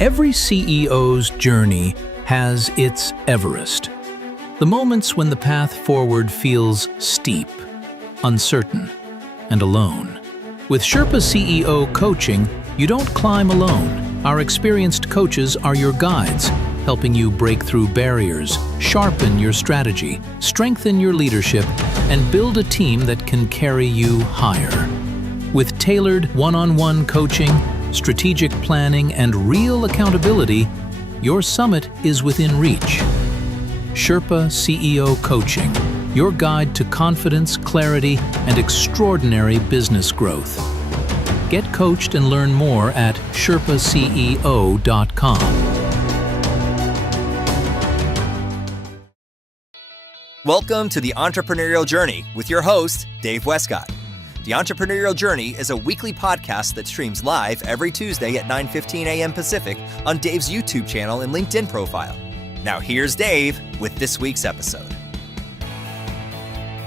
Every CEO's journey has its Everest. The moments when the path forward feels steep, uncertain, and alone. With Sherpa CEO coaching, you don't climb alone. Our experienced coaches are your guides, helping you break through barriers, sharpen your strategy, strengthen your leadership, and build a team that can carry you higher. With tailored one-on-one coaching, strategic planning, and real accountability, your summit is within reach. Sherpa CEO Coaching, your guide to confidence, clarity, and extraordinary business growth. Get coached and learn more at sherpaceo.com. Welcome to the Entrepreneurial Journey with your host, Dave Westcott. The Entrepreneurial Journey is a weekly podcast that streams live every Tuesday at 9:15 a.m. Pacific on Dave's YouTube channel and LinkedIn profile. Now here's Dave with this week's episode.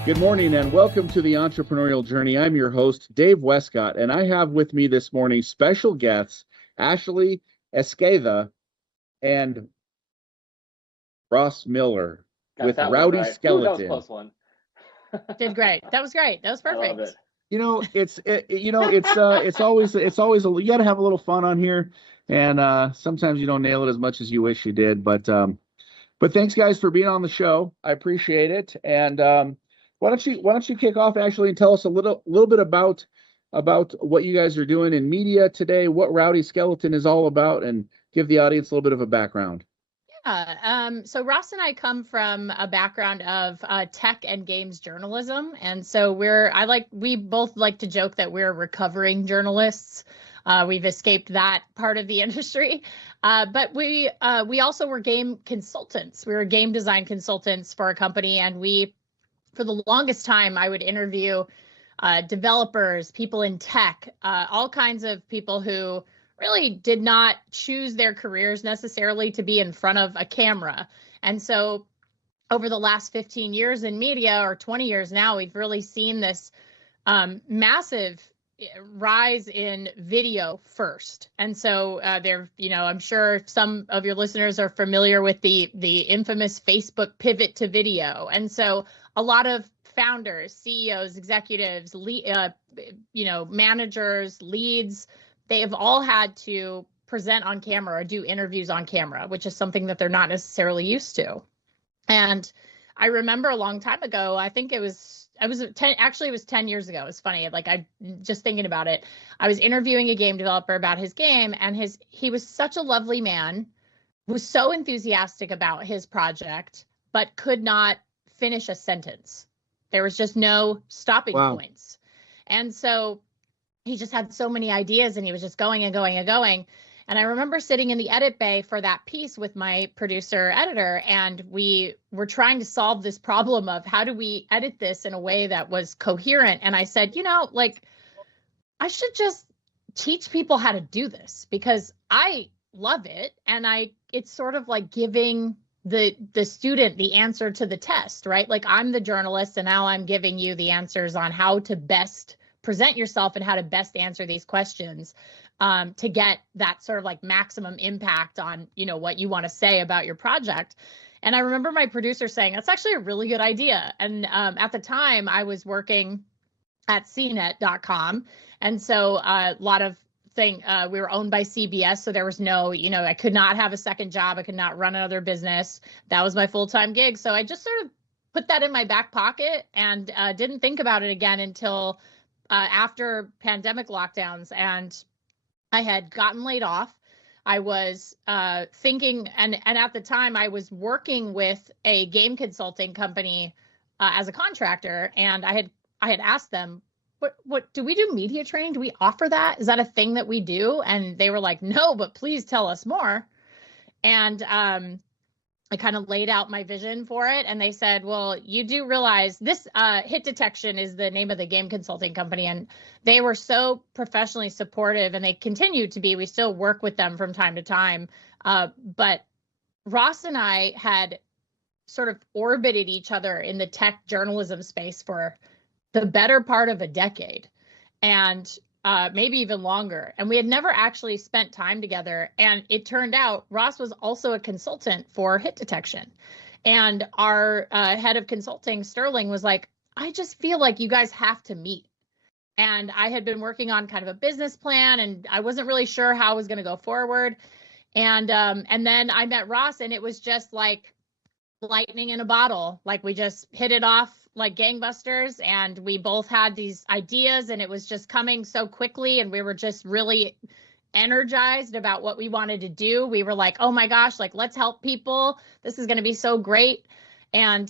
Good morning and welcome to the Entrepreneurial Journey. I'm your host, Dave Westcott, and I have with me this morning special guests, Ashley Esqueda and Ross Miller with Rowdy Skeleton. Ooh, that was a close one. Did great. That was great. That was perfect. I love it. You know, it's always you got to have a little fun on here, and sometimes you don't nail it as much as you wish you did. But thanks guys for being on the show. I appreciate it. And why don't you kick off, Ashley, and tell us a little bit about what you guys are doing in media today, what Rowdy Skeleton is all about, and give the audience a little bit of a background. So Ross and I come from a background of tech and games journalism, and so we both like to joke that we're recovering journalists. We've escaped that part of the industry, but we also were game consultants. We were game design consultants for a company, and for the longest time, I would interview developers, people in tech, all kinds of people who really did not choose their careers necessarily to be in front of a camera. And so over the last 15 years in media, or 20 years now, we've really seen this massive rise in video first. And so I'm sure some of your listeners are familiar with the infamous Facebook pivot to video. And so a lot of founders, CEOs, executives, managers, leads, they have all had to present on camera or do interviews on camera, which is something that they're not necessarily used to. And I remember a long time ago, I think it was 10 years ago. It's funny. I just thinking about it. I was interviewing a game developer about his game, and he was such a lovely man, was so enthusiastic about his project, but could not finish a sentence. There was just no stopping points. And so he just had so many ideas, and he was just going and going and going. And I remember sitting in the edit bay for that piece with my producer editor, and we were trying to solve this problem of how do we edit this in a way that was coherent. And I said, I should just teach people how to do this because I love it. And it's sort of like giving the student the answer to the test, right? Like I'm the journalist, and now I'm giving you the answers on how to best present yourself and how to best answer these questions to get that sort of like maximum impact on, what you want to say about your project. And I remember my producer saying, that's actually a really good idea. And at the time I was working at cnet.com. And so a lot of we were owned by CBS. So there was no, I could not have a second job. I could not run another business. That was my full-time gig. So I just sort of put that in my back pocket and didn't think about it again until after pandemic lockdowns, and I had gotten laid off. I was thinking, and at the time I was working with a game consulting company as a contractor, and I had asked them, what do we do media training? Do we offer that? Is that a thing that we do? And they were like, no, but please tell us more. And I kind of laid out my vision for it, and they said, well, you do realize this Hit Detection is the name of the game consulting company, and they were so professionally supportive, and they continue to be. We still work with them from time to time. But Ross and I had sort of orbited each other in the tech journalism space for the better part of a decade. And maybe even longer. And we had never actually spent time together. And it turned out Ross was also a consultant for hit detection. And our head of consulting, Sterling, was like, I just feel like you guys have to meet. And I had been working on kind of a business plan, and I wasn't really sure how I was going to go forward. And then I met Ross, and it was just like lightning in a bottle. Like we just hit it off like gangbusters, and we both had these ideas, and it was just coming so quickly, and we were just really energized about what we wanted to do. We were like, oh my gosh, like let's help people. This is going to be so great. And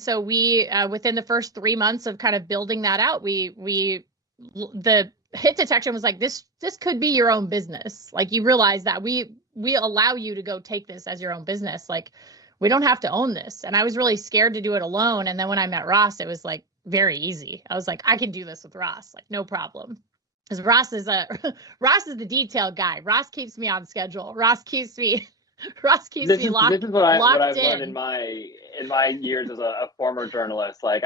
so we within the first 3 months of kind of building that out, the hit detection was like, this could be your own business. Like you realize that we allow you to go take this as your own business. Like we don't have to own this. And I was really scared to do it alone. And then when I met Ross, it was like very easy. I was like, I can do this with Ross, like no problem. Because Ross is the detail guy. Ross keeps me on schedule. Ross keeps me locked in. This is what I've learned in my years as a former journalist. Like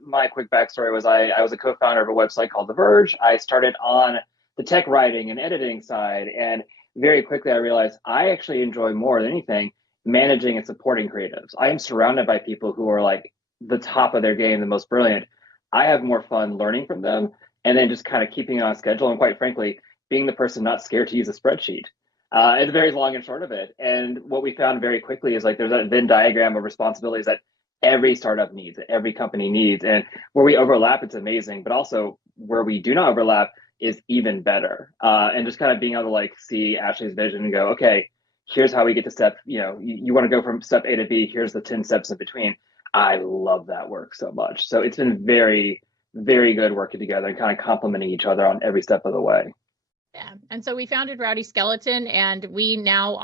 my quick backstory was I was a co-founder of a website called The Verge. I started on the tech writing and editing side, and very quickly I realized I actually enjoy more than anything managing and supporting creatives. I am surrounded by people who are like the top of their game, the most brilliant. I have more fun learning from them and then just kind of keeping it on schedule, and quite frankly, being the person not scared to use a spreadsheet. It's very long and short of it. And what we found very quickly is like there's a Venn diagram of responsibilities that every startup needs, that every company needs. And where we overlap, it's amazing. But also where we do not overlap is even better. And just kind of being able to like see Ashley's vision and go, okay, here's how we get to step, you want to go from step A to B, here's the 10 steps in between. I love that work so much. So it's been very, very good working together and kind of complementing each other on every step of the way. Yeah. And so we founded Rowdy Skeleton, and we now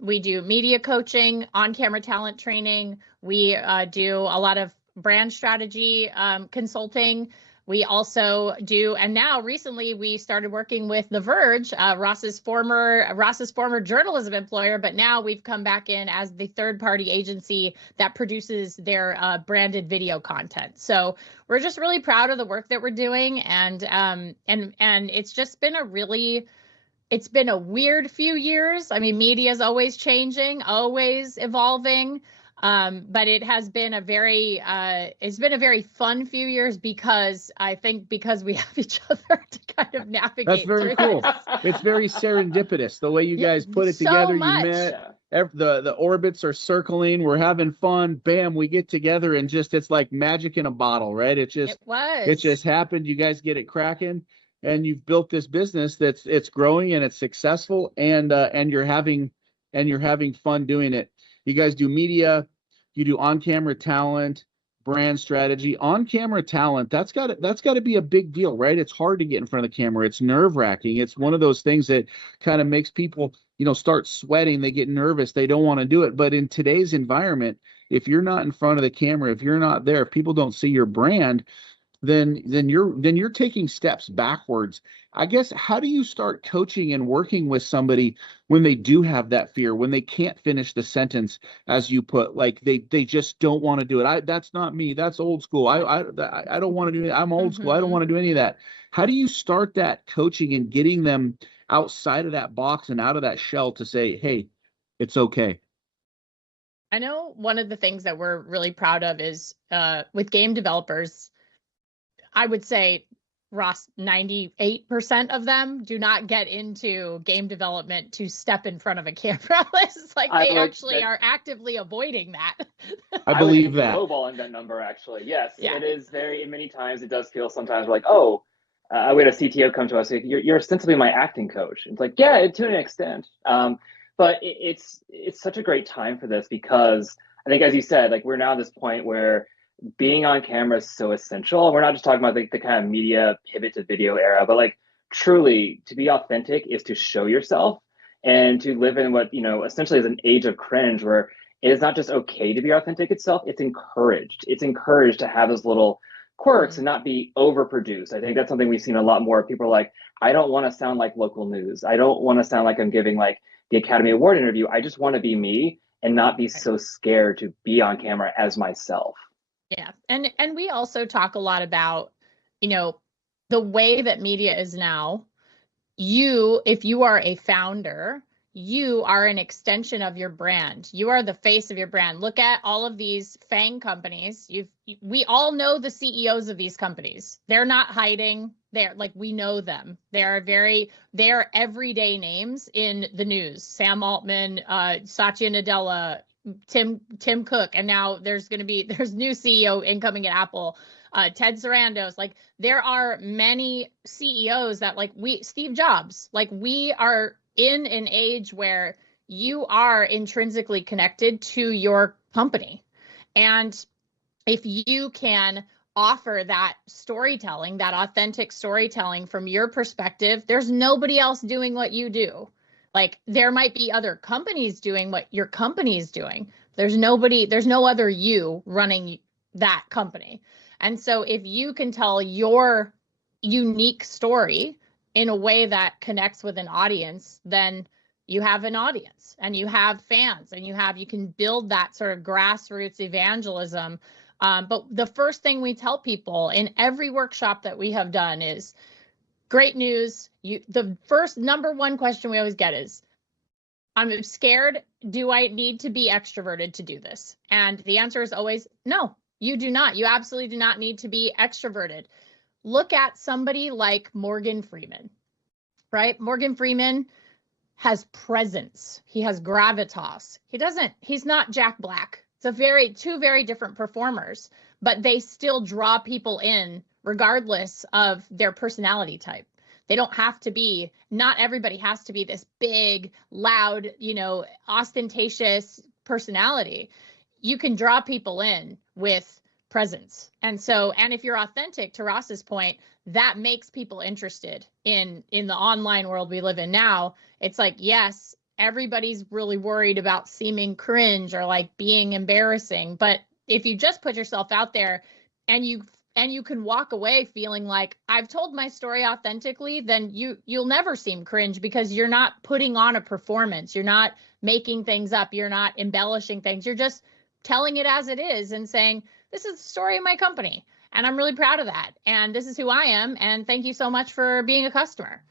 we do media coaching, on-camera talent training. We do a lot of brand strategy consulting. We also do, and now recently we started working with The Verge, Ross's former journalism employer, but now we've come back in as the third-party agency that produces their branded video content. So we're just really proud of the work that we're doing, and it's just been it's been a weird few years. I mean, media is always changing, always evolving. But it has been a very fun few years because we have each other to kind of navigate. That's very cool. It's very serendipitous the way you guys put it together. Much. You met. The orbits are circling. We're having fun. Bam, we get together and it's like magic in a bottle, right? It just happened. You guys get it cracking, and you've built this business it's growing and it's successful, and you're having fun doing it. You guys do media, you do on-camera talent, brand strategy. On-camera talent, that's got to be a big deal, right? It's hard to get in front of the camera. It's nerve-wracking. It's one of those things that kind of makes people, start sweating. They get nervous. They don't want to do it. But in today's environment, if you're not in front of the camera, if you're not there, if people don't see your brand, then you're taking steps backwards. I guess, how do you start coaching and working with somebody when they do have that fear, when they can't finish the sentence, as you put, like they just don't want to do it? That's not me. That's old school. I don't want to do it. I'm old school. I don't want to do any of that. How do you start that coaching and getting them outside of that box and out of that shell to say, hey, it's okay? I know one of the things that we're really proud of is with game developers, I would say, Ross, 98% of them do not get into game development to step in front of a camera. It's like they actually are actively avoiding that. I believe that. Lowballing that number, actually. Yes, yeah. It is many times it does feel sometimes like, we had a CTO come to us, like, you're ostensibly my acting coach. It's like, yeah, to an extent. But it's such a great time for this because I think, as you said, like we're now at this point where being on camera is so essential. We're not just talking about like the kind of media pivot to video era, but like truly to be authentic is to show yourself and to live in what, essentially is an age of cringe where it is not just okay to be authentic itself. It's encouraged. It's encouraged to have those little quirks and not be overproduced. I think that's something we've seen a lot more. People are like, I don't want to sound like local news. I don't want to sound like I'm giving like the Academy Award interview. I just want to be me and not be so scared to be on camera as myself. Yeah. And we also talk a lot about, the way that media is now, if you are a founder, you are an extension of your brand. You are the face of your brand. Look at all of these FANG companies. We all know the CEOs of these companies. They're not hiding. They're like, we know them. They are everyday names in the news. Sam Altman, Satya Nadella, Tim Cook, and now there's new CEO incoming at Apple, Ted Sarandos. Like, there are many CEOs that, like, Steve Jobs, like, we are in an age where you are intrinsically connected to your company. And if you can offer that storytelling, that authentic storytelling from your perspective, there's nobody else doing what you do. Like, there might be other companies doing what your company is doing. There's no other you running that company. And so if you can tell your unique story in a way that connects with an audience, then you have an audience and you have fans, and you can build that sort of grassroots evangelism. But the first thing we tell people in every workshop that we have done is, great news. The first number one question we always get is, I'm scared. Do I need to be extroverted to do this? And the answer is always, no, you do not. You absolutely do not need to be extroverted. Look at somebody like Morgan Freeman, right? Morgan Freeman has presence. He has gravitas. He's not Jack Black. It's two very different performers, but they still draw people in regardless of their personality type. They don't have to be, not everybody has to be this big, loud, ostentatious personality. You can draw people in with presence. And if you're authentic, to Ross's point, that makes people interested in the online world we live in now. It's like, yes, everybody's really worried about seeming cringe or like being embarrassing. But if you just put yourself out there and you can walk away feeling like, I've told my story authentically, then you'll never seem cringe, because you're not putting on a performance. You're not making things up. You're not embellishing things. You're just telling it as it is and saying, this is the story of my company, and I'm really proud of that. And this is who I am. And thank you so much for being a customer.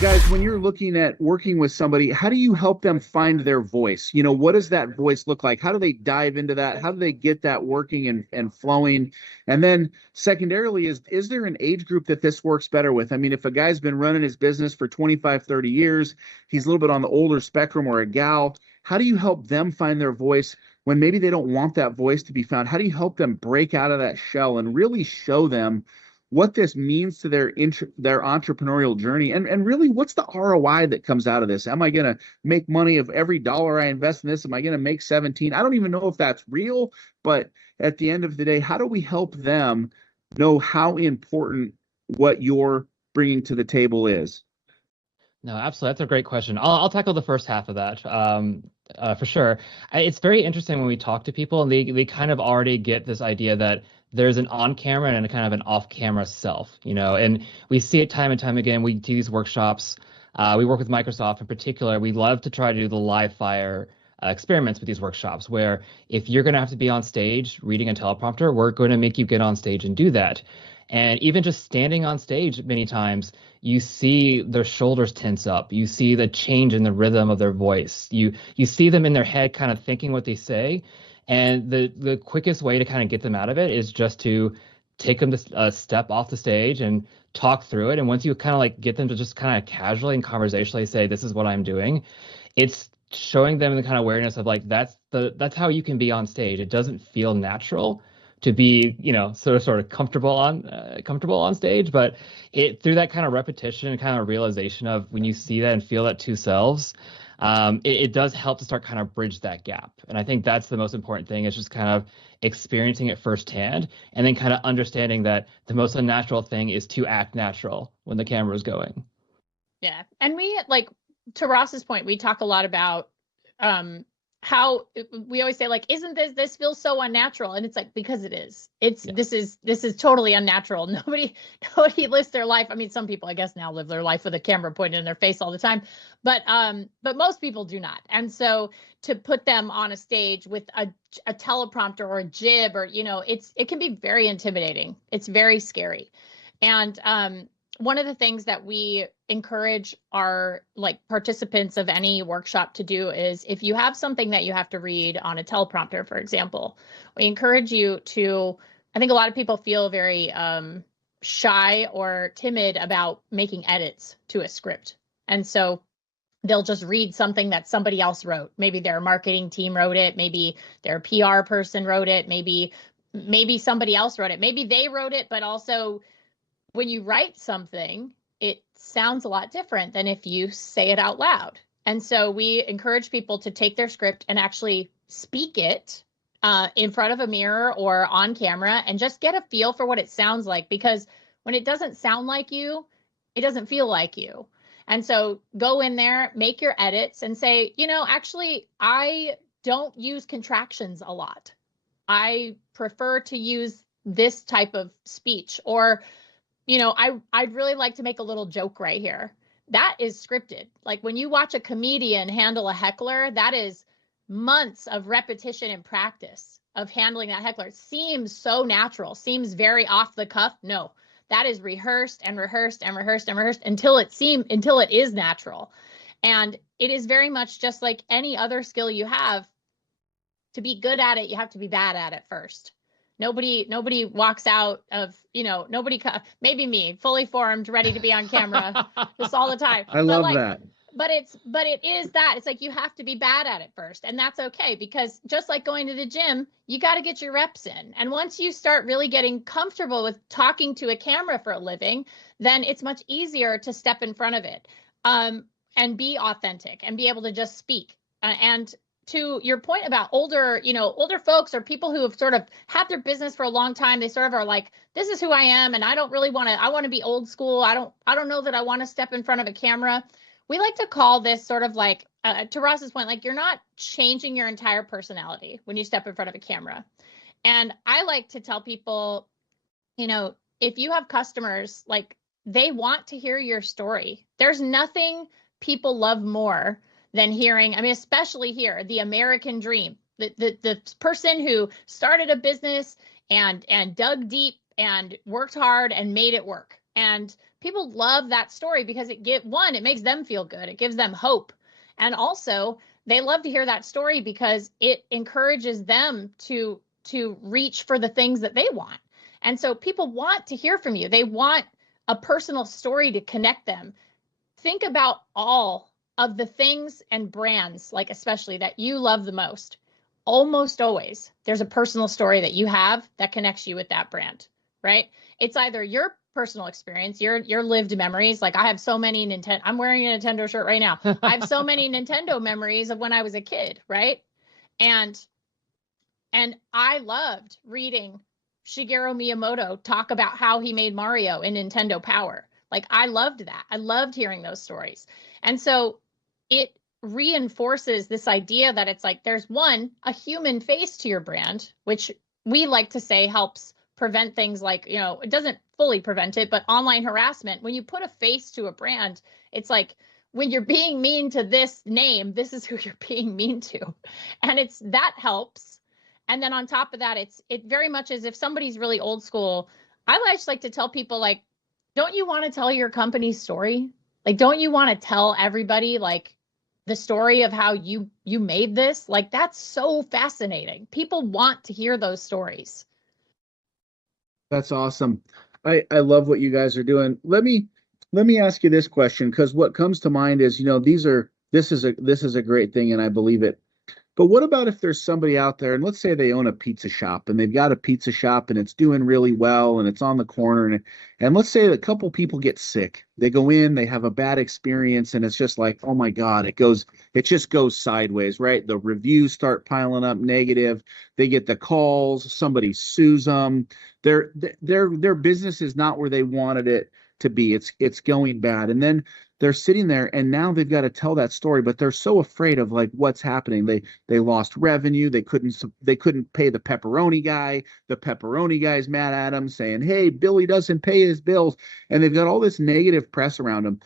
Guys, when you're looking at working with somebody, how do you help them find their voice? What does that voice look like? How do they dive into that? How do they get that working and flowing? And then secondarily, is there an age group that this works better with? I mean, if a guy's been running his business for 25, 30 years, he's a little bit on the older spectrum, or a gal, how do you help them find their voice when maybe they don't want that voice to be found? How do you help them break out of that shell and really show them what this means to their entrepreneurial journey, and really, what's the ROI that comes out of this? Am I going to make money of every dollar I invest in this? Am I going to make 17? I don't even know if that's real, but at the end of the day, how do we help them know how important what you're bringing to the table is? No, absolutely. That's a great question. I'll tackle the first half of that for sure. It's very interesting when we talk to people, and they kind of already get this idea that there's an on-camera and a kind of an off-camera self, and we see it time and time again. We do these workshops. We work with Microsoft in particular. We love to try to do the live fire experiments with these workshops, where if you're going to have to be on stage reading a teleprompter, we're going to make you get on stage and do that. And even just standing on stage, many times you see their shoulders tense up. You see the change in the rhythm of their voice. You see them in their head kind of thinking what they say. And the quickest way to kind of get them out of it is just to take them to a step off the stage and talk through it. And once you kind of like get them to just kind of casually and conversationally say, this is what I'm doing, it's showing them the kind of awareness of like, that's how you can be on stage. It doesn't feel natural to be, sort of comfortable on stage, but through that kind of repetition and kind of realization of when you see that and feel that two selves, it does help to start kind of bridge that gap. And I think that's the most important thing, is just kind of experiencing it firsthand, and then kind of understanding that the most unnatural thing is to act natural when the camera is going. Yeah. And we, like, to Ross's point, we talk a lot about how we always say, like, isn't this feels so unnatural? And it's like, because it is. This is totally unnatural. Nobody lives their life. I mean, some people, I guess, now live their life with a camera pointed in their face all the time, but most people do not. And so to put them on a stage with a teleprompter or a jib, or it can be very intimidating. It's very scary. And one of the things that we encourage our participants of any workshop to do is, if you have something that you have to read on a teleprompter, for example, we encourage you to, I think a lot of people feel very shy or timid about making edits to a script. And so they'll just read something that somebody else wrote. Maybe their marketing team wrote it. Maybe their PR person wrote it. Maybe somebody else wrote it. Maybe they wrote it, but also when you write something, it sounds a lot different than if you say it out loud. And so we encourage people to take their script and actually speak it in front of a mirror or on camera and just get a feel for what it sounds like, because when it doesn't sound like you, it doesn't feel like you. And so go in there, make your edits and say, actually, I don't use contractions a lot. I prefer to use this type of speech, or, I'd really like to make a little joke right here. That is scripted. Like when you watch a comedian handle a heckler, that is months of repetition and practice of handling that heckler. It seems so natural, seems very off the cuff. No, that is rehearsed and rehearsed and rehearsed and rehearsed until it is natural. And it is very much just like any other skill you have. To be good at it, you have to be bad at it first. Nobody walks out of, maybe me, fully formed, ready to be on camera just all the time. I love that. But it is that. It's like you have to be bad at it first. And that's okay, because just like going to the gym, you got to get your reps in. And once you start really getting comfortable with talking to a camera for a living, then it's much easier to step in front of it and be authentic and be able to just speak. And to your point about older folks or people who have sort of had their business for a long time, they sort of are like, this is who I am. And I don't really I want to be old school. I don't know that I want to step in front of a camera. We like to call this sort of like, to Ross's point, like you're not changing your entire personality when you step in front of a camera. And I like to tell people, if you have customers, like they want to hear your story. There's nothing people love more than hearing, especially here, the American dream, the person who started a business and dug deep and worked hard and made it work. And people love that story because it makes them feel good. It gives them hope. And also they love to hear that story because it encourages them to reach for the things that they want. And so people want to hear from you. They want a personal story to connect them. Think about all of the things and brands, like especially that you love the most. Almost always there's a personal story that you have that connects you with that brand, right? It's either your personal experience, your lived memories. Like I have so many I'm wearing a Nintendo shirt right now. I have so many Nintendo memories of when I was a kid, right? And I loved reading Shigeru Miyamoto talk about how he made Mario in Nintendo Power. Like I loved that. I loved hearing those stories. And so it reinforces this idea that it's like there's a human face to your brand, which we like to say helps prevent things like, it doesn't fully prevent it, but online harassment. When you put a face to a brand, it's like when you're being mean to this name, this is who you're being mean to. And that helps. And then on top of that, it very much is, if somebody's really old school, I just like to tell people, like, don't you want to tell your company's story? Like, don't you want to tell everybody like the story of how you made this? Like, that's so fascinating. People want to hear those stories. That's awesome. I love what you guys are doing. Let me ask you this question, because what comes to mind is, this is a great thing and I believe it. But what about if there's somebody out there, and let's say they own a pizza shop and they've got a pizza shop and it's doing really well and it's on the corner, and let's say a couple people get sick. They go in, they have a bad experience, and it's just like, oh my God, it just goes sideways, right? The reviews start piling up negative. They get the calls, somebody sues them. Their business is not where they wanted it to be. It's going bad. And then they're sitting there and now they've got to tell that story, but they're so afraid of like what's happening. They lost revenue. They couldn't pay the pepperoni guy. The pepperoni guy's mad at them saying, hey, Billy doesn't pay his bills. And they've got all this negative press around them.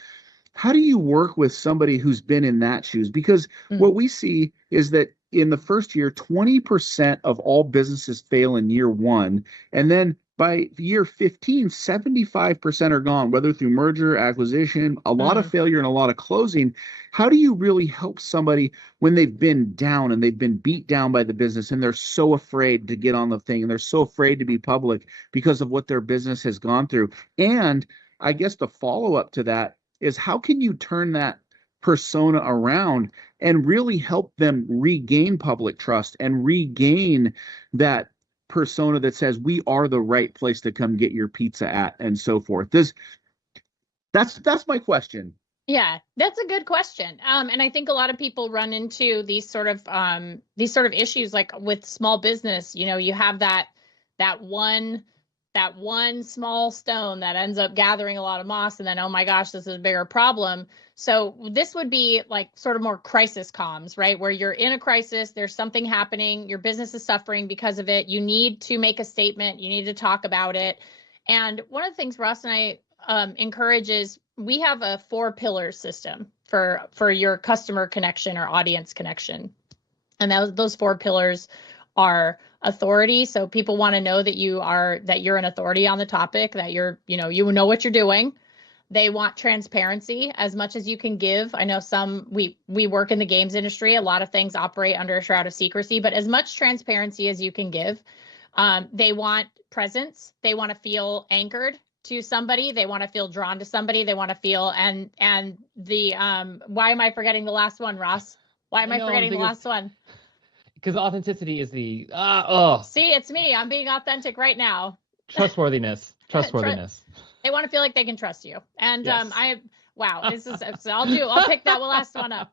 How do you work with somebody who's been in that shoes? Because what we see is that in the first year, 20% of all businesses fail in year one. And then by year 15, 75% are gone, whether through merger, acquisition, a lot of failure and a lot of closing. How do you really help somebody when they've been down and they've been beat down by the business and they're so afraid to get on the thing and they're so afraid to be public because of what their business has gone through? And I guess the follow-up to that is, how can you turn that persona around and really help them regain public trust and regain that persona that says we are the right place to come get your pizza at, and so forth? That's my question. Yeah, that's a good question. And I think a lot of people run into these sort of issues, like with small business. You have that one small stone that ends up gathering a lot of moss, and then, oh my gosh, this is a bigger problem. So this would be like sort of more crisis comms, right? Where you're in a crisis, there's something happening, your business is suffering because of it. You need to make a statement, you need to talk about it. And one of the things Ross and I encourage is, we have a 4-pillar system for your customer connection or audience connection. And those 4 pillars are authority. So people want to know that you're an authority on the topic, that you know what you're doing. They want transparency as much as you can give. I know we work in the games industry. A lot of things operate under a shroud of secrecy, but as much transparency as you can give. They want presence. They want to feel anchored to somebody. They want to feel drawn to somebody. They want to feel, and the why am I forgetting the last one, Ross? Why am I forgetting the last one? Because authenticity is the See, it's me. I'm being authentic right now. Trustworthiness. They want to feel like they can trust you. And yes. I'll pick that last one up.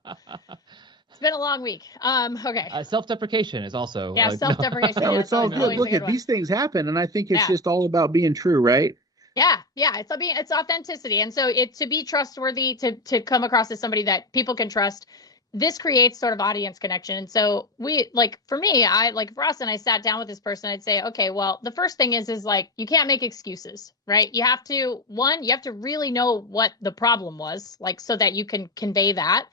It's been a long week. Okay. Self-deprecation is also self-deprecation. No, it's all good. Look, at these things happen, and I think it's just all about being true, right? Yeah, it's authenticity, and so to be trustworthy, to come across as somebody that people can trust. This creates sort of audience connection. And so for me, if Ross and I sat down with this person, I'd say, okay, well, the first thing is like, you can't make excuses, right? You have to really know what the problem was, like, so that you can convey that.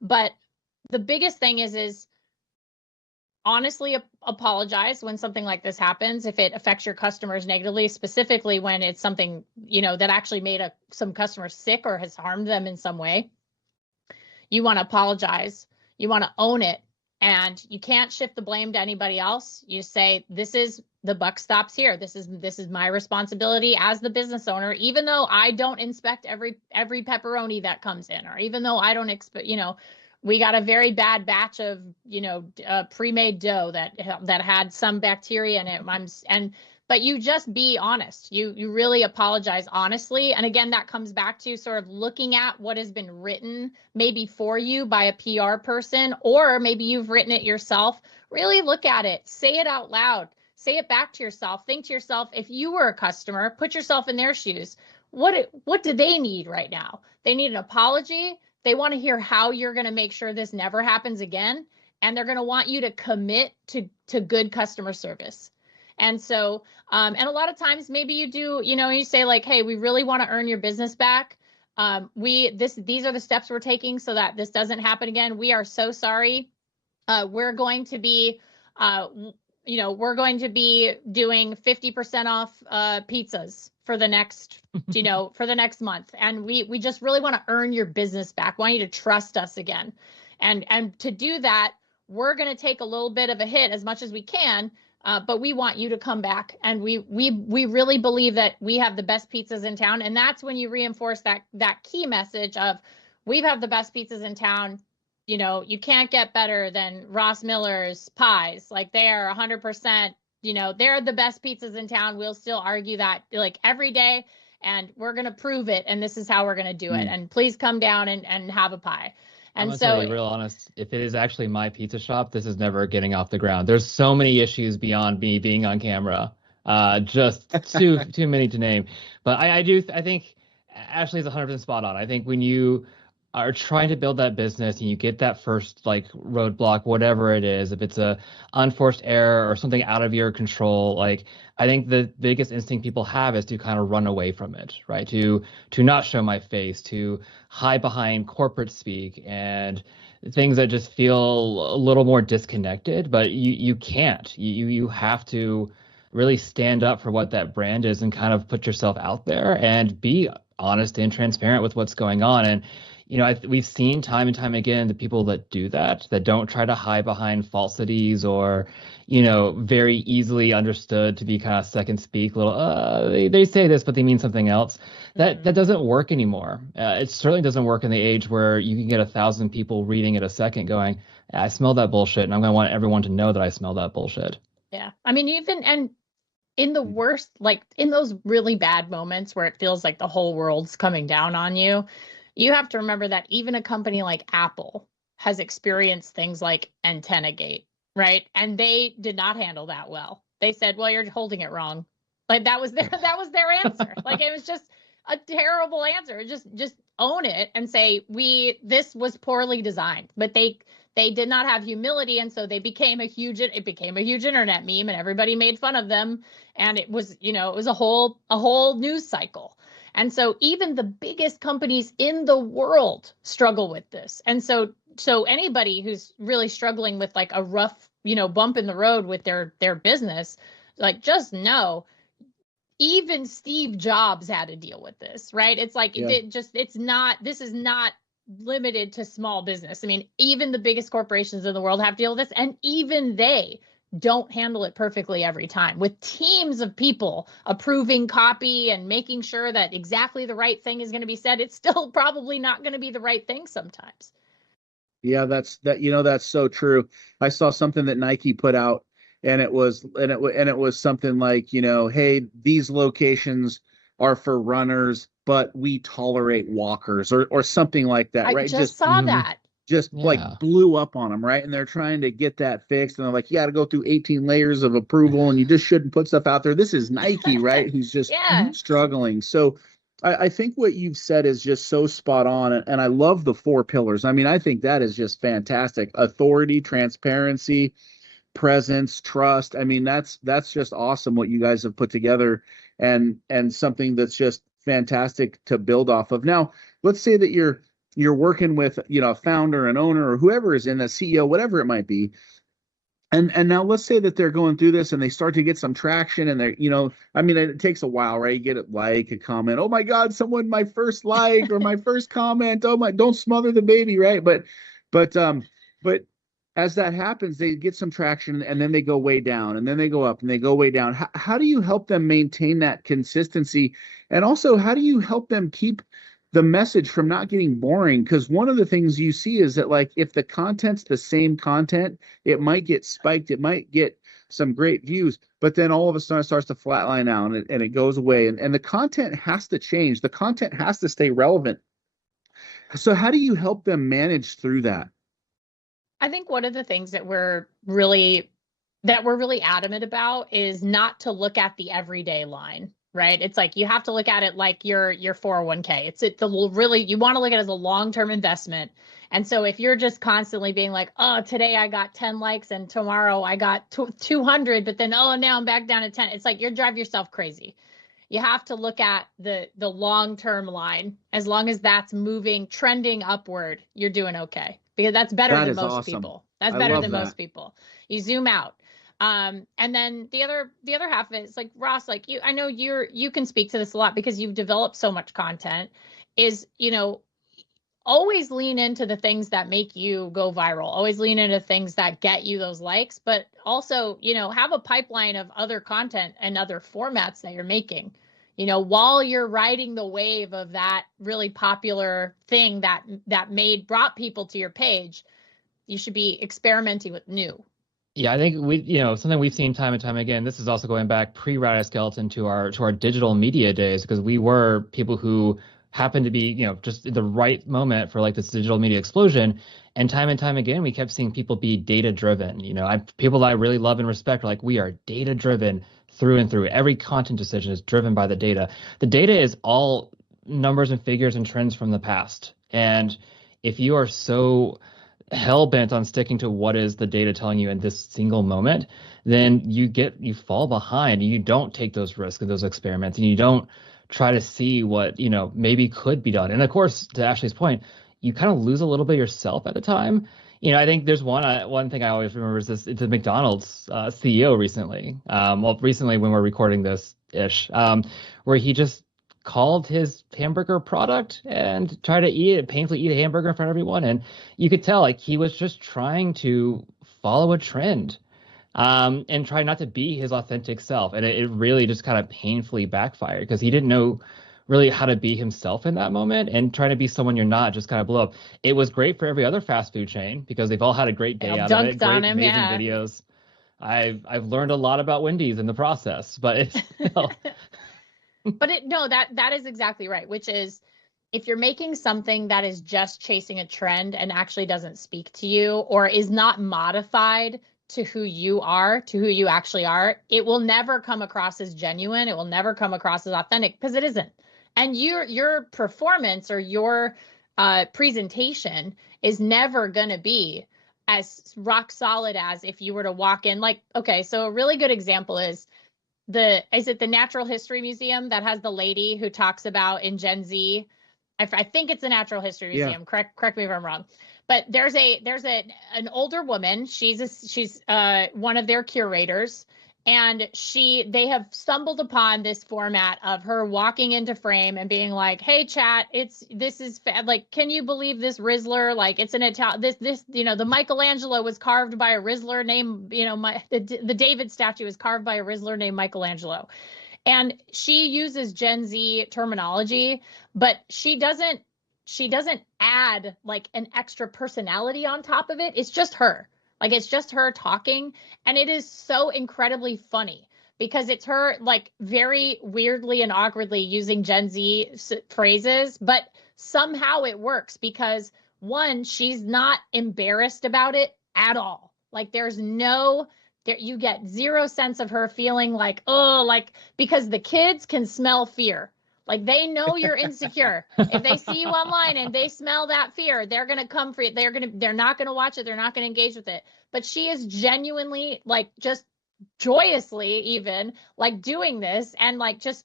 But the biggest thing is honestly apologize when something like this happens, if it affects your customers negatively, specifically when it's something, that actually made some customers sick or has harmed them in some way. You want to apologize, you want to own it, and you can't shift the blame to anybody else. You say, the buck stops here. This is my responsibility as the business owner, even though I don't inspect every pepperoni that comes in, or even though I don't expect, we got a very bad batch of, pre-made dough that had some bacteria in it. But you just be honest. You really apologize honestly. And again, that comes back to sort of looking at what has been written maybe for you by a PR person, or maybe you've written it yourself. Really look at it. Say it out loud. Say it back to yourself. Think to yourself, if you were a customer, put yourself in their shoes. What do they need right now? They need an apology. They want to hear how you're going to make sure this never happens again. And they're going to want you to commit to good customer service. And so, and a lot of times maybe you do, you say like, hey, we really want to earn your business back. These are the steps we're taking so that this doesn't happen again. We are so sorry. We're going to be, we're going to be doing 50% off pizzas for the next, for the next month. And we just really want to earn your business back. We want you to trust us again. And to do that, we're going to take a little bit of a hit as much as we can. But we want you to come back, and we really believe that we have the best pizzas in town. And that's when you reinforce that key message of, we have the best pizzas in town. You can't get better than Ross Miller's pies. Like, they are 100%, they're the best pizzas in town. We'll still argue that like every day, and we're going to prove it. And this is how we're going to do it. And please come down and have a pie. And I'm gonna tell you real honest, if it is actually my pizza shop, this is never getting off the ground. There's so many issues beyond me being on camera, just too many to name. But I think Ashley's 100% spot on. I think when you are trying to build that business and you get that first like roadblock, whatever it is, if it's a unforced error or something out of your control, like, I think the biggest instinct people have is to kind of run away from it, right? To not show my face, to hide behind corporate speak and things that just feel a little more disconnected. But you can't. You have to really stand up for what that brand is and kind of put yourself out there and be honest and transparent with what's going on. And we've seen time and time again the people that do that don't try to hide behind falsities or very easily understood to be kind of second speak, they say this but they mean something else. That doesn't work anymore. It certainly doesn't work in the age where you can get 1,000 people reading it a second going, I smell that bullshit, and I'm going to want everyone to know that I smell that bullshit. Yeah. I mean, even and in the worst, like in those really bad moments where it feels like the whole world's coming down on you, you have to remember that even a company like Apple has experienced things like Antenna Gate, right? And they did not handle that well. They said, well, you're holding it wrong. Like that was their answer. Like it was just a terrible answer. Just own it and say, this was poorly designed. But they did not have humility, and so it became a huge internet meme, and everybody made fun of them, and it was a whole news cycle. And so even the biggest companies in the world struggle with this. And so anybody who's really struggling with like a rough, bump in the road with their business, like just know even Steve Jobs had to deal with this, right? It's like this is not limited to small business. I mean, even the biggest corporations in the world have to deal with this, and even they don't handle it perfectly every time, with teams of people approving copy and making sure that exactly the right thing is going to be said. It's still probably not going to be the right thing sometimes. Yeah, that's so true. I saw something that Nike put out, and it was something like, hey, these locations are for runners, but we tolerate walkers, or something like that, right? I just saw that. Like blew up on them, right? And they're trying to get that fixed, and they're like, you got to go through 18 layers of approval, and you just shouldn't put stuff out there. This is Nike, right? Who's just struggling. So I think what you've said is just so spot on, and I love the 4 pillars. I mean, I think that is just fantastic. Authority, transparency, presence, trust. I mean, that's just awesome what you guys have put together, and something that's just fantastic to build off of. Now, let's say that you're working with, a founder, an owner, or whoever is in the CEO, whatever it might be. And now let's say that they're going through this and they start to get some traction, and they're, I mean, it takes a while, right? You get a comment. Oh my God, my first like, or my first comment. Oh my, don't smother the baby. Right. But as that happens, they get some traction, and then they go way down, and then they go up, and they go way down. How do you help them maintain that consistency? And also, how do you help them keep the message from not getting boring? Because one of the things you see is that, like, if the content's the same content, it might get spiked, it might get some great views, but then all of a sudden it starts to flatline out, and it goes away. And the content has to change. The content has to stay relevant. So how do you help them manage through that? I think one of the things that we're really adamant about is not to look at the everyday line, right? It's like you have to look at it like your 401k. You want to look at it as a long-term investment. And so if you're just constantly being like, oh, today I got 10 likes and tomorrow I got 200, but then, oh, now I'm back down to 10. It's like you're driving yourself crazy. You have to look at the long-term line. As long as that's trending upward, you're doing okay, because that's better than most people. That's better than most people. You zoom out. And then the other half of it is like, Ross, like I know you can speak to this a lot because you've developed so much content, is, always lean into the things that make you go viral. Always lean into things that get you those likes, but also, have a pipeline of other content and other formats that you're making, while you're riding the wave of that really popular thing that brought people to your page. You should be experimenting with new. Yeah, I think something we've seen time and time again. This is also going back pre-Rowdy Skeleton to our digital media days, because we were people who happened to be, just in the right moment for like this digital media explosion. And time again, we kept seeing people be data driven. People that I really love and respect are like, we are data driven through and through. Every content decision is driven by the data. The data is all numbers and figures and trends from the past. And if you are so hell-bent on sticking to what is the data telling you in this single moment, then you fall behind, and you don't take those risks and those experiments, and you don't try to see what maybe could be done. And of course, to Ashley's point, you kind of lose a little bit yourself at the time. I think there's one thing I always remember is this. It's a McDonald's CEO recently. Recently when we're recording this ish, where he just called his hamburger product and tried to painfully eat a hamburger in front of everyone, and you could tell like he was just trying to follow a trend, and try not to be his authentic self, and it really just kind of painfully backfired because he didn't know really how to be himself in that moment, and trying to be someone you're not just kind of blew up. It was great for every other fast food chain because they've all had a great day out of it. Great, amazing videos. I've learned a lot about Wendy's in the process, but it's still... But that is exactly right, which is if you're making something that is just chasing a trend and actually doesn't speak to you or is not modified to who you are, to who you actually are, it will never come across as genuine. It will never come across as authentic because it isn't. And your performance or your presentation is never going to be as rock solid as if you were to walk in. Like, okay, so a really good example is the Natural History Museum that has the lady who talks about in Gen Z. I think it's the Natural History Museum. Yeah. Correct me if I'm wrong. But there's an older woman. She's one of their curators, and they have stumbled upon this format of her walking into frame and being like, "Hey, chat, like, can you believe this Rizzler? Like, it's an Italian. This the Michelangelo was carved by a Rizzler named the David statue was carved by a Rizzler named Michelangelo." And she uses Gen Z terminology, but she doesn't add like an extra personality on top of it. It's just her. Like, it's just her talking. And it is so incredibly funny because it's her like very weirdly and awkwardly using Gen Z phrases, but somehow it works because one, she's not embarrassed about it at all. Like you get zero sense of her feeling like, oh, like, because the kids can smell fear. Like, they know you're insecure. If they see you online and they smell that fear, they're going to come for you. They're not going to watch it. They're not going to engage with it. But she is genuinely, like, just joyously even like doing this. And like, just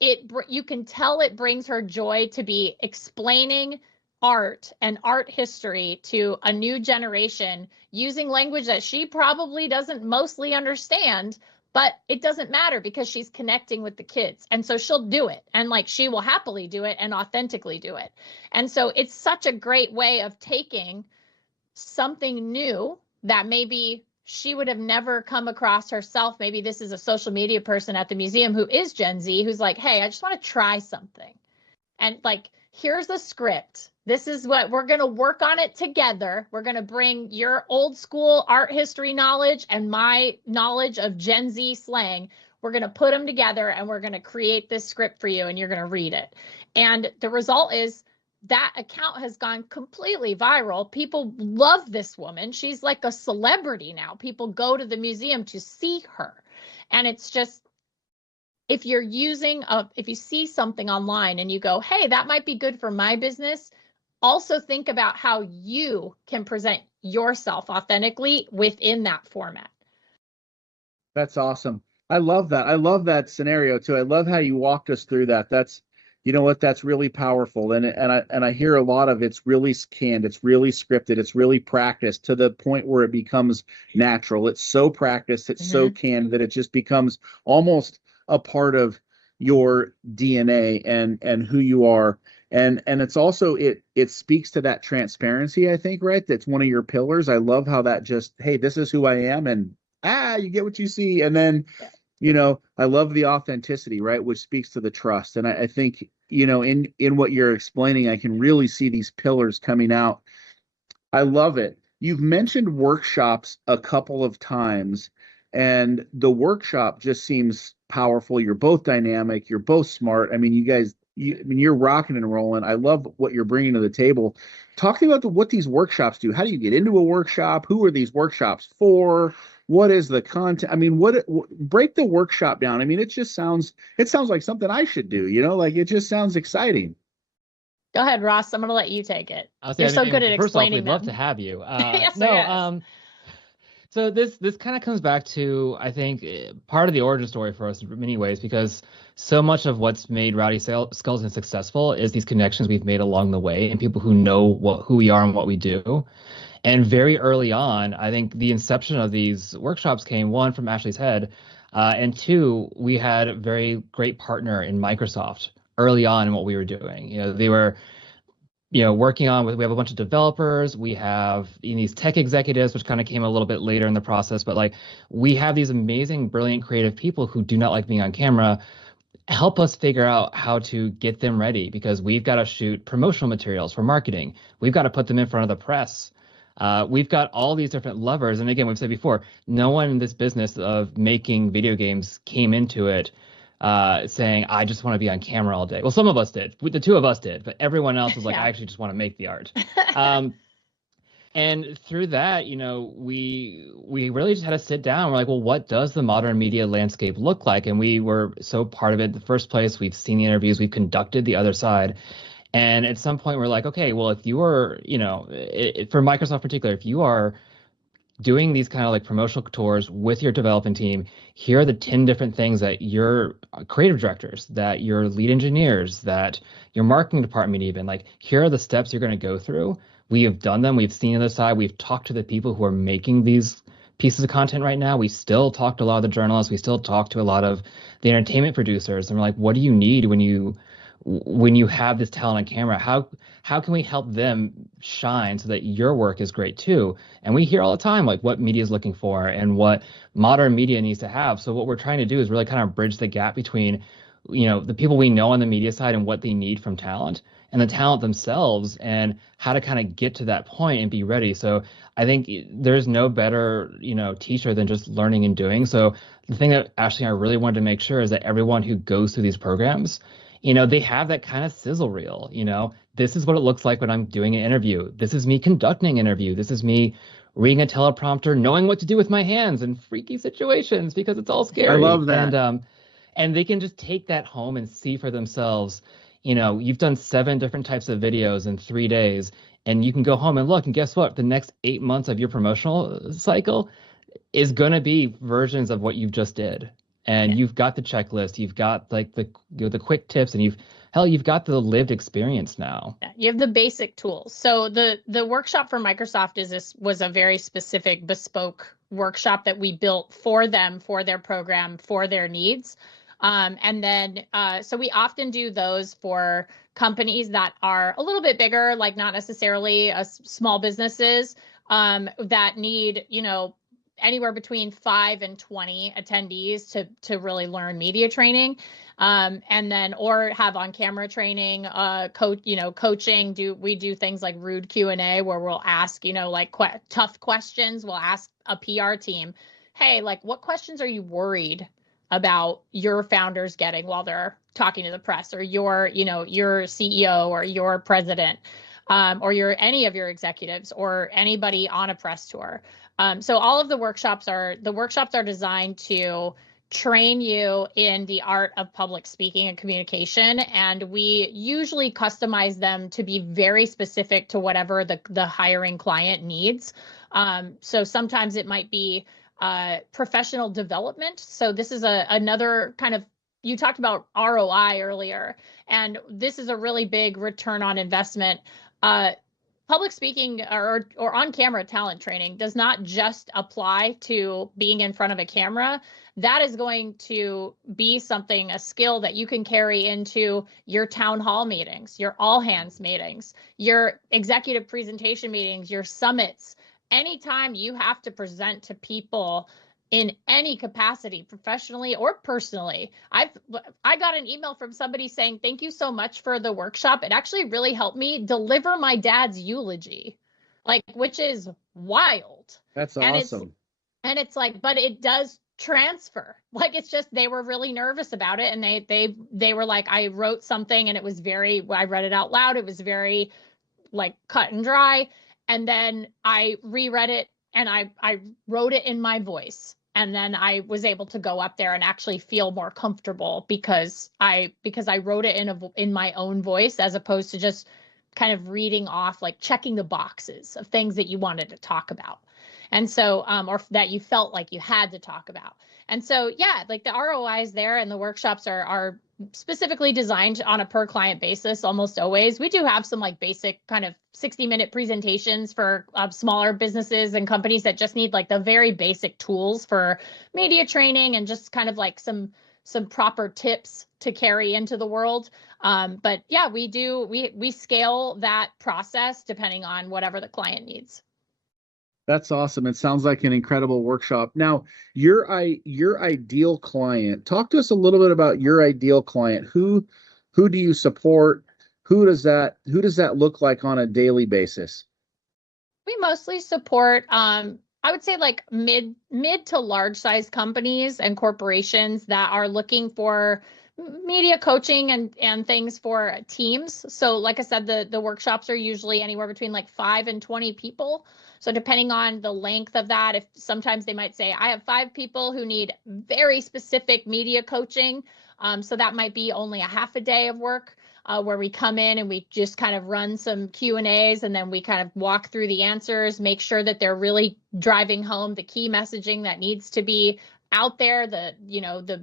you can tell it brings her joy to be explaining art and art history to a new generation using language that she probably doesn't mostly understand. But it doesn't matter because she's connecting with the kids. And so she'll do it. And like, she will happily do it and authentically do it. And so it's such a great way of taking something new that maybe she would have never come across herself. Maybe this is a social media person at the museum who is Gen Z, who's like, hey, I just want to try something. And like, here's the script. This is what we're going to work on it together. We're going to bring your old school art history knowledge and my knowledge of Gen Z slang. We're going to put them together and we're going to create this script for you and you're going to read it. And the result is that account has gone completely viral. People love this woman. She's like a celebrity now. People go to the museum to see her. And it's just, if you see something online and you go, hey, that might be good for my business, also think about how you can present yourself authentically within that format. That's awesome. I love that. I love that scenario too. I love how you walked us through that. That's, you know what, that's really powerful. And I hear a lot of it's really canned, it's really scripted, it's really practiced to the point where it becomes natural. It's so practiced, it's so canned that it just becomes almost a part of your DNA and who you are. And it's also, it speaks to that transparency, I think, right? That's one of your pillars. I love how that just, hey, this is who I am, and you get what you see. And then, I love the authenticity, right? Which speaks to the trust. And I think, in what you're explaining, I can really see these pillars coming out. I love it. You've mentioned workshops a couple of times, and the workshop just seems powerful. You're both dynamic. You're both smart. I mean, you guys, you're rocking and rolling. I love what you're bringing to the table. Talk to me about what these workshops do. How do you get into a workshop? Who are these workshops for? What is the content? I mean, break the workshop down. I mean, it sounds like something I should do, like it just sounds exciting. Go ahead, Ross. I'm going to let you take it. You're so good at explaining. First off, we'd love to have you. Yes, yes. So this kind of comes back to, I think, part of the origin story for us in many ways, because so much of what's made Rowdy Skeleton successful is these connections we've made along the way and people who know who we are and what we do. And very early on, I think the inception of these workshops came, one, from Ashley's head, and two, we had a very great partner in Microsoft early on in what we were doing. They were working on we have a bunch of developers, we have these tech executives, which kind of came a little bit later in the process, but like we have these amazing, brilliant, creative people who do not like being on camera help us figure out how to get them ready, because we've got to shoot promotional materials for marketing. We've got to put them in front of the press. We've got all these different levers. And again, we've said before, no one in this business of making video games came into it saying, I just want to be on camera all day. Well, some of us did. The two of us did. But everyone else was like, I actually just want to make the art. And through that, we really just had to sit down. We're like, well, what does the modern media landscape look like? And we were so part of it in the first place. We've seen the interviews. We've conducted the other side. And at some point, we're like, okay, well, if you are, for Microsoft in particular, if you are doing these kind of like promotional tours with your development team, here are the 10 different things that your creative directors, that your lead engineers, that your marketing department, even like, here are the steps you're going to go through. We have done them. We've seen the other side. We've talked to the people who are making these pieces of content right now. We still talk to a lot of the journalists. We still talk to a lot of the entertainment producers. And we're like, what do you need when you have this talent on camera? How can we help them shine so that your work is great too? And we hear all the time like what media is looking for and what modern media needs to have. So what we're trying to do is really kind of bridge the gap between the people we know on the media side and what they need from talent, and the talent themselves, and how to kind of get to that point and be ready. So I think there's no better, teacher than just learning and doing. So the thing that Ashley and I really wanted to make sure is that everyone who goes through these programs, they have that kind of sizzle reel. This is what it looks like when I'm doing an interview. This is me conducting an interview. This is me reading a teleprompter, knowing what to do with my hands in freaky situations because it's all scary. I love that. And they can just take that home and see for themselves. You've done 7 different types of videos in 3 days, and you can go home and look, and guess what? The next 8 months of your promotional cycle is going to be versions of what you just did. And you've got the checklist, you've got like the quick tips, and you've got the lived experience now. Yeah, you have the basic tools. So the workshop for Microsoft was a very specific, bespoke workshop that we built for them, for their program, for their needs. And then, so we often do those for companies that are a little bit bigger, like not necessarily small businesses that need, anywhere between 5 and 20 attendees to really learn media training. And then, or have on camera training, coaching. We do things like rude Q&A where we'll ask, tough questions. We'll ask a PR team, hey, like, what questions are you worried about your founders getting while they're talking to the press, or your CEO or your president, or any of your executives or anybody on a press tour. So all of the workshops are designed to train you in the art of public speaking and communication. And we usually customize them to be very specific to whatever the hiring client needs. So sometimes it might be professional development. So this is another kind of, you talked about ROI earlier, and this is a really big return on investment. Public speaking or on-camera talent training does not just apply to being in front of a camera. That is going to be a skill that you can carry into your town hall meetings, your all-hands meetings, your executive presentation meetings, your summits. Anytime you have to present to people in any capacity, professionally or personally. I got an email from somebody saying, thank you so much for the workshop. It actually really helped me deliver my dad's eulogy, which is wild. That's awesome. And it's like, but it does transfer. It's just, they were really nervous about it. And they were like, I wrote something and I read it out loud. It was very cut and dry. And then I reread it and I wrote it in my voice. And then I was able to go up there and actually feel more comfortable because I wrote it in my own voice, as opposed to just kind of reading off, checking the boxes of things that you wanted to talk about. And so, or that you felt like you had to talk about. And so, yeah, like the ROI is there, and the workshops are specifically designed on a per client basis almost always. We do have some like basic kind of 60-minute presentations for smaller businesses and companies that just need like the very basic tools for media training and just kind of like some proper tips to carry into the world. But yeah, we scale that process depending on whatever the client needs. That's awesome. It sounds like an incredible workshop. Now, your ideal client. Talk to us a little bit about your ideal client. Who do you support? Who does that look like on a daily basis? We mostly support I would say like mid to large size companies and corporations that are looking for media coaching and things for teams. So like I said, the workshops are usually anywhere between like 5 and 20 people. So depending on the length of that, if sometimes they might say, I have 5 people who need very specific media coaching. So that might be only a half a day of work. Where we come in and we just kind of run some Q&As, and then we kind of walk through the answers, make sure that they're really driving home the key messaging that needs to be out there, the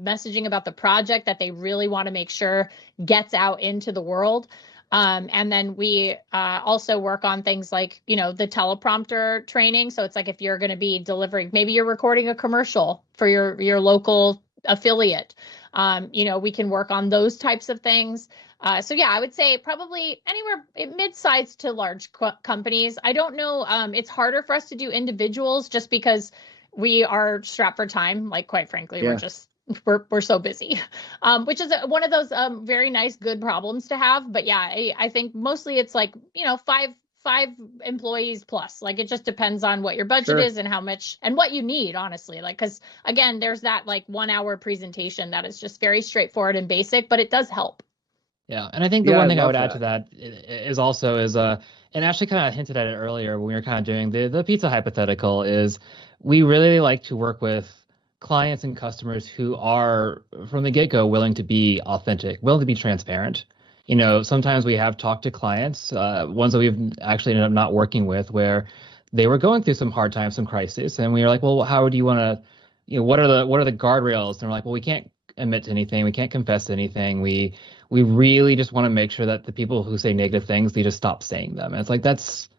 messaging about the project that they really want to make sure gets out into the world. And then we also work on things like, the teleprompter training. So it's like if you're going to be delivering, maybe you're recording a commercial for your local affiliate. We can work on those types of things. So yeah, I would say probably anywhere mid-sized to large companies. I don't know. It's harder for us to do individuals just because we are strapped for time. Like, quite frankly, Yeah. we're so busy, which is one of those very nice, good problems to have. But yeah, I think mostly it's like, five employees plus. Like, it just depends on what your budget is and how much and what you need, honestly. Like, because again, there's that like 1 hour presentation that is just very straightforward and basic, but it does help. Yeah, and I think the one thing I would add to that is and Ashley kind of hinted at it earlier when we were kind of doing the pizza hypothetical, is we really like to work with clients and customers who are from the get-go willing to be authentic, willing to be transparent. Sometimes we have talked to clients, ones that we've actually ended up not working with, where they were going through some hard times, some crisis, and we were like, well, how do you want to, what are the guardrails? And they're like, well, we can't admit to anything, we can't confess to anything. We really just want to make sure that the people who say negative things, they just stop saying them. And it's like, that's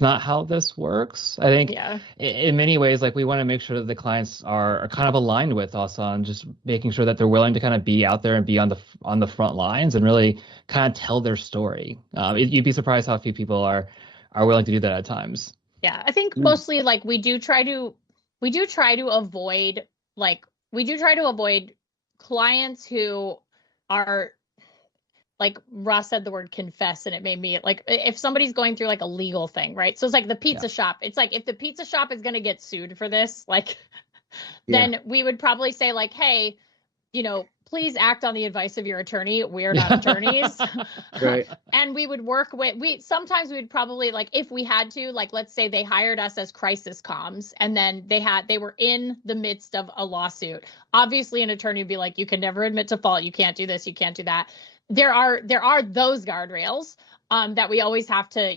not how this works. I think in many ways, like, we want to make sure that the clients are kind of aligned with us on just making sure that they're willing to kind of be out there and be on the front lines and really kind of tell their story. You'd be surprised how few people are willing to do that at times. Yeah, I think mostly like we do try to avoid clients who are, like Ross said the word confess, and it made me like, if somebody's going through like a legal thing, right? So it's like the pizza shop. It's like, if the pizza shop is going to get sued for this, like, then we would probably say like, hey, please act on the advice of your attorney. We're not attorneys. Right. And we would work with, sometimes we would probably, like, if we had to, like, let's say they hired us as crisis comms, and then they were in the midst of a lawsuit. Obviously an attorney would be like, you can never admit to fault. You can't do this. You can't do that. There are those guardrails that we always have to,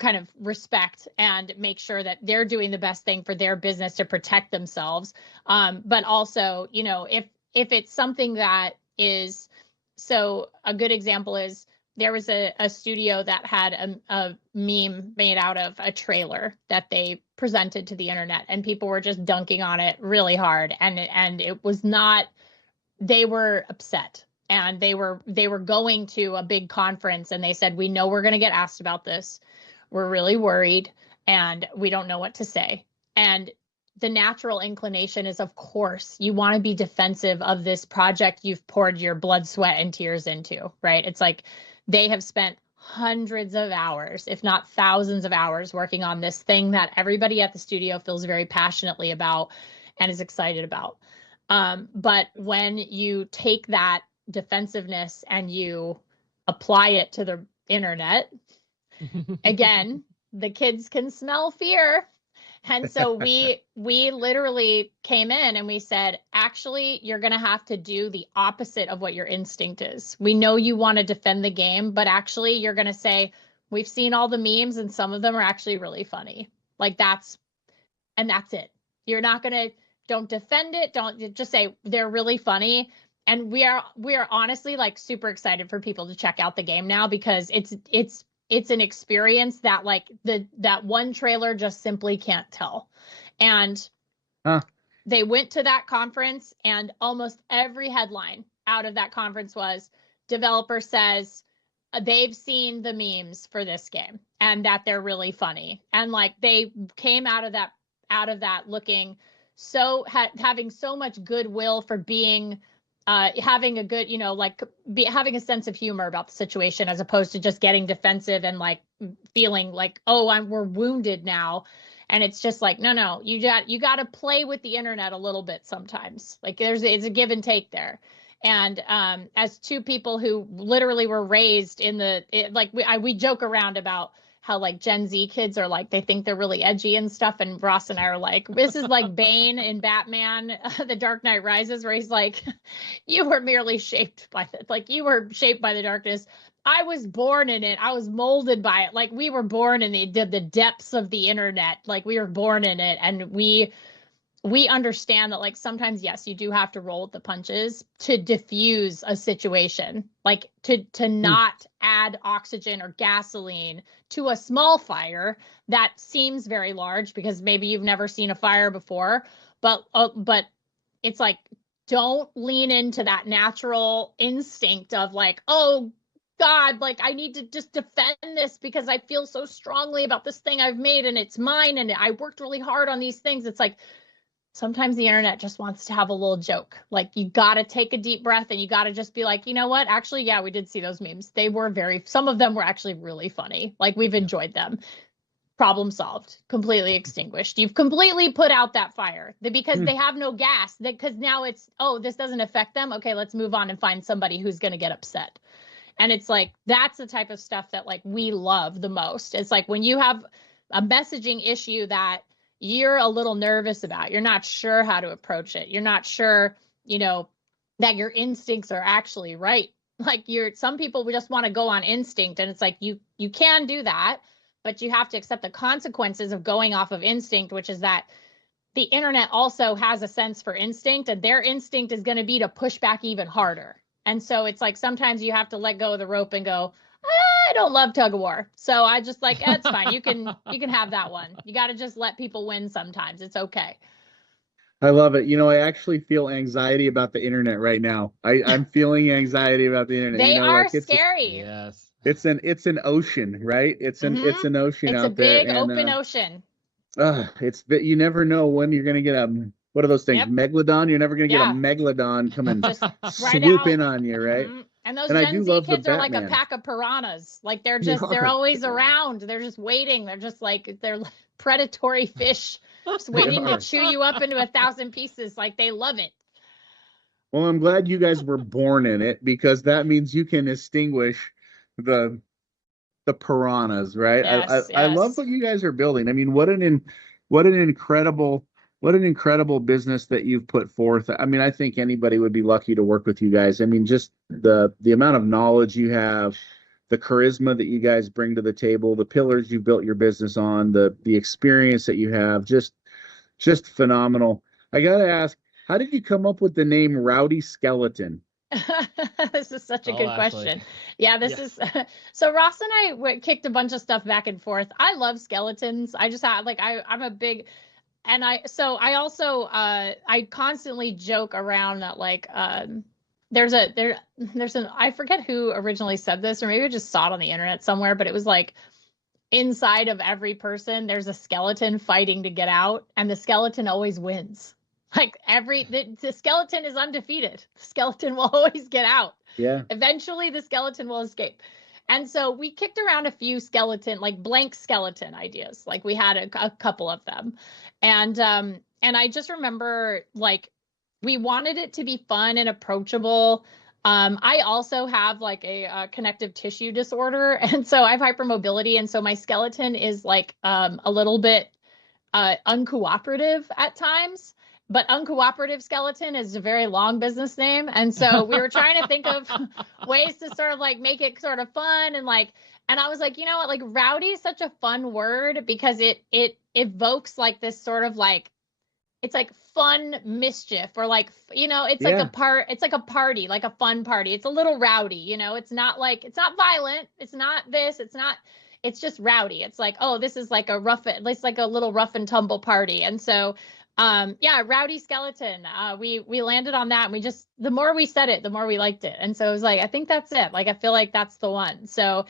kind of respect and make sure that they're doing the best thing for their business to protect themselves. But also, if it's something that is, so a good example is there was a studio that had a meme made out of a trailer that they presented to the internet, and people were just dunking on it really hard. And it was not, they were upset. And they were going to a big conference, and they said, we know we're going to get asked about this. We're really worried, and we don't know what to say. And the natural inclination is, of course, you want to be defensive of this project you've poured your blood, sweat, and tears into, right? It's like they have spent hundreds of hours, if not thousands of hours, working on this thing that everybody at the studio feels very passionately about and is excited about. But when you take that defensive-ness and you apply it to the internet, again, the kids can smell fear. And so we literally came in and we said, actually, you're going to have to do the opposite of what your instinct is. We know you want to defend the game, but actually you're going to say, we've seen all the memes and some of them are actually really funny. Like, that's it. You're not going to, don't defend it. Don't just say they're really funny. And we are honestly like super excited for people to check out the game now, because it's an experience that like that one trailer just simply can't tell. And they went to that conference, and almost every headline out of that conference was developer says they've seen the memes for this game and that they're really funny. And like they came out of that looking so having so much goodwill for being having a good, having a sense of humor about the situation, as opposed to just getting defensive and like feeling like, oh, we're wounded now. And it's just like, no, you got to play with the internet a little bit sometimes. Like it's a give and take there. And as two people who literally were raised in we joke around about how like Gen Z kids are like, they think they're really edgy and stuff. And Ross and I are like, this is like Bane in Batman, The Dark Knight Rises, where he's like, you were merely shaped by it. Like you were shaped by the darkness. I was born in it. I was molded by it. Like we were born in the depths of the internet. Like we were born in it. And we understand that like sometimes, yes, you do have to roll with the punches to diffuse a situation, like to not add oxygen or gasoline to a small fire that seems very large because maybe you've never seen a fire before. But it's like, don't lean into that natural instinct of like, oh God, like I need to just defend this because I feel so strongly about this thing I've made and it's mine and I worked really hard on these things. It's like, sometimes the internet just wants to have a little joke. Like you got to take a deep breath and you got to just be like, you know what? Actually, yeah, we did see those memes. They were some of them were actually really funny. Like we've enjoyed them. Problem solved, completely extinguished. You've completely put out that fire because they have no gas, because now it's, oh, this doesn't affect them. Okay, let's move on and find somebody who's going to get upset. And it's like, that's the type of stuff that like we love the most. It's like when you have a messaging issue that you're a little nervous about, you're not sure how to approach it. You're not sure, that your instincts are actually right. Like some people just want to go on instinct, and it's like, you can do that, but you have to accept the consequences of going off of instinct, which is that the internet also has a sense for instinct, and their instinct is going to be to push back even harder. And so it's like, sometimes you have to let go of the rope and go, I don't love tug of war. So I just like, it's fine. You can have that one. You got to just let people win sometimes. It's okay. I love it. I actually feel anxiety about the internet right now. I'm feeling anxiety about the internet. They are scary. Yes. It's an ocean, right? It's an ocean out there. It's a big open ocean. You never know when you're going to get what are those things? Yep. Megalodon? You're never going to get a megalodon come and swoop in on you, right? Mm-hmm. And those Gen Z kids are like a pack of piranhas. Like they're always around. They're just waiting. They're just like, they're predatory fish just waiting to chew you up into 1,000 pieces. Like they love it. Well, I'm glad you guys were born in it, because that means you can extinguish the piranhas, right? Yes, I love what you guys are building. I mean, what an incredible business that you've put forth. I mean, I think anybody would be lucky to work with you guys. I mean, just the amount of knowledge you have, the charisma that you guys bring to the table, the pillars you've built your business on, the experience that you have, just phenomenal. I got to ask, how did you come up with the name Rowdy Skeleton? This is such a good question. Yeah, this is so Ross and I kicked a bunch of stuff back and forth. I love skeletons. I just have I'm a big, and I also I constantly joke around that like there's an I forget who originally said this, or maybe I just saw it on the internet somewhere, but it was like, inside of every person there's a skeleton fighting to get out, and the skeleton always wins. Like the skeleton is undefeated. The skeleton will always get out. Yeah. Eventually the skeleton will escape. And so we kicked around a few blank skeleton ideas. Like we had a couple of them. And I just remember like we wanted it to be fun and approachable. I also have like a connective tissue disorder. And so I have hypermobility. And so my skeleton is like a little bit uncooperative at times. But uncooperative skeleton is a very long business name. And so we were trying to think of ways to sort of like make it sort of fun and I was like, you know what, like rowdy is such a fun word because it evokes like this sort of like it's like fun mischief, or like, it's like it's like a party, like a fun party. It's a little rowdy, it's not violent. It's not this, it's just rowdy. It's like, oh, this is like it's like a little rough and tumble party. And so, Rowdy Skeleton, we landed on that, and the more we said it, the more we liked it. And so it was like, I think that's it. Like, I feel like that's the one. So,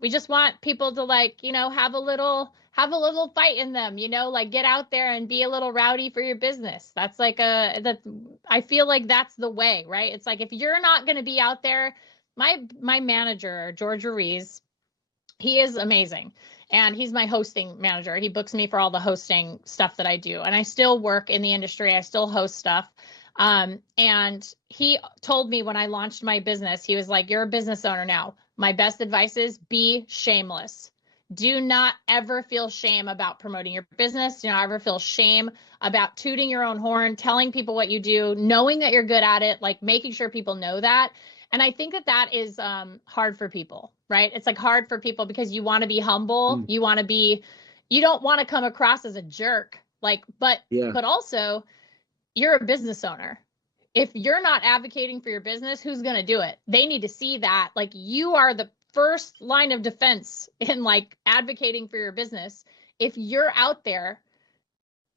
we just want people to have a little fight in them, like get out there and be a little rowdy for your business. That's I feel like that's the way, right? It's like, if you're not going to be out there, my manager, George Ruiz, he is amazing. And he's my hosting manager. He books me for all the hosting stuff that I do. And I still work in the industry. I still host stuff. And he told me when I launched my business, he was like, you're a business owner now. My best advice is be shameless. Do not ever feel shame about promoting your business. Do not ever feel shame about tooting your own horn, telling people what you do, knowing that you're good at it, like making sure people know that. And I think that is hard for people, right? It's like hard for people because you want to be humble. You don't want to come across as a jerk, but also you're a business owner. If you're not advocating for your business, who's going to do it? They need to see that, like, you are the first line of defense in advocating for your business. If you're out there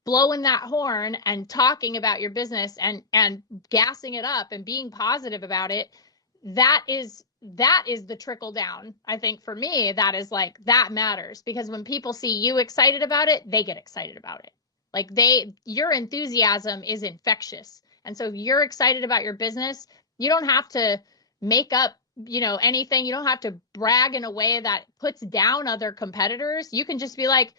blowing that horn and talking about your business and gassing it up and being positive about it, that is the trickle down. I think for me, that matters, because when people see you excited about it, they get excited about it. Your enthusiasm is infectious. And so if you're excited about your business, you don't have to make up, anything. You don't have to brag in a way that puts down other competitors. You can just be like,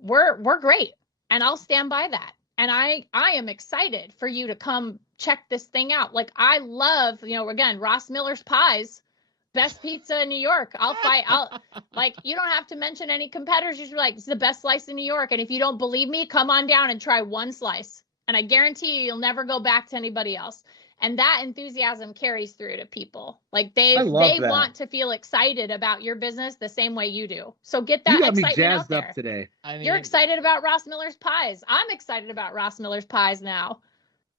we're great. And I'll stand by that. And I am excited for you to come check this thing out. Like, I love, again, Ross Miller's Pies, best pizza in New York. You don't have to mention any competitors. You're like, it's the best slice in New York. And if you don't believe me, come on down and try one slice. And I guarantee you'll never go back to anybody else. And that enthusiasm carries through to people. Like, they want to feel excited about your business the same way you do. So get that excitement out there. Up today. You're excited about Ross Miller's Pies. I'm excited about Ross Miller's Pies now.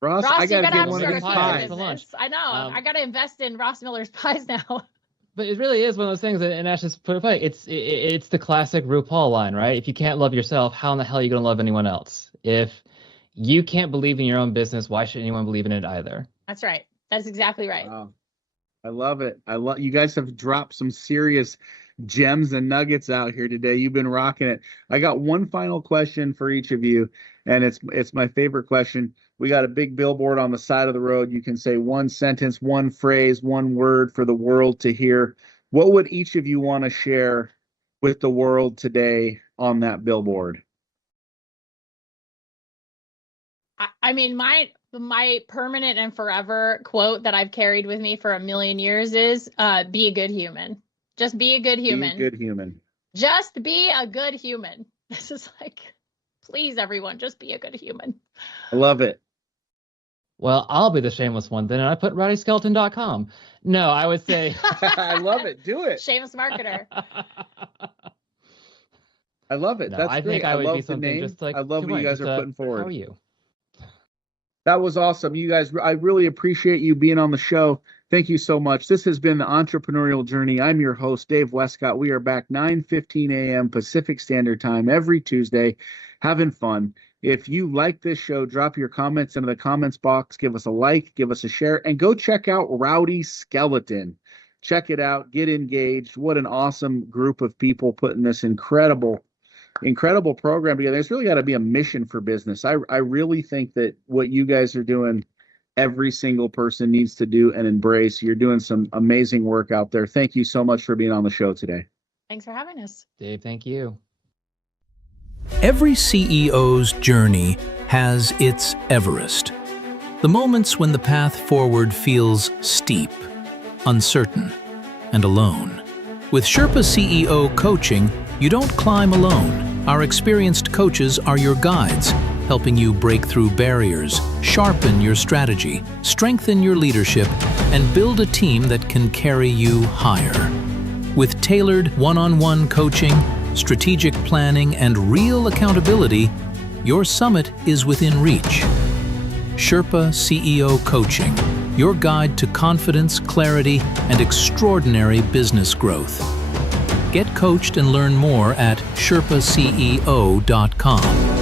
Ross, I gotta get one of his pies. I know. I gotta invest in Ross Miller's Pies now. But it really is one of those things, and Ash just put it funny. It's the classic RuPaul line, right? If you can't love yourself, how in the hell are you gonna love anyone else? If you can't believe in your own business, why should anyone believe in it either? That's right. That's exactly right. Wow. I love it. You guys have dropped some serious gems and nuggets out here today. You've been rocking it. I got one final question for each of you, and it's my favorite question. We got a big billboard on the side of the road. You can say one sentence, one phrase, one word for the world to hear. What would each of you want to share with the world today on that billboard? I mean, my permanent and forever quote that I've carried with me for a million years is, be a good human. Just be a good human. Be a good human. Just be a good human. This is like, please, everyone, just be a good human. I love it. Well, I'll be the shameless one then, and I put rowdyskeleton.com. No, I would say... I love it. Do it. Shameless marketer. I love it. No, That's I great. think I would love be the something name. just like... I love what you guys are putting forward. How are you? That was awesome. You guys, I really appreciate you being on the show. Thank you so much. This has been the Entrepreneurial Journey. I'm your host, Dave Westcott. We are back 9:15 a.m. Pacific Standard Time every Tuesday, having fun. If you like this show, drop your comments into the comments box. Give us a like, give us a share, and go check out Rowdy Skeleton. Check it out. Get engaged. What an awesome group of people putting this incredible program together. There's really got to be a mission for business. I really think that what you guys are doing, every single person needs to do and embrace. You're doing some amazing work out there. Thank you so much for being on the show today. Thanks for having us. Dave, thank you. Every CEO's journey has its Everest. The moments when the path forward feels steep, uncertain, and alone. With Sherpa CEO coaching, you don't climb alone. Our experienced coaches are your guides, helping you break through barriers, sharpen your strategy, strengthen your leadership, and build a team that can carry you higher. With tailored one-on-one coaching, strategic planning, and real accountability, Your summit is within reach. Sherpa CEO Coaching, your guide to confidence, clarity, and extraordinary business growth. Get coached and learn more at sherpaceo.com.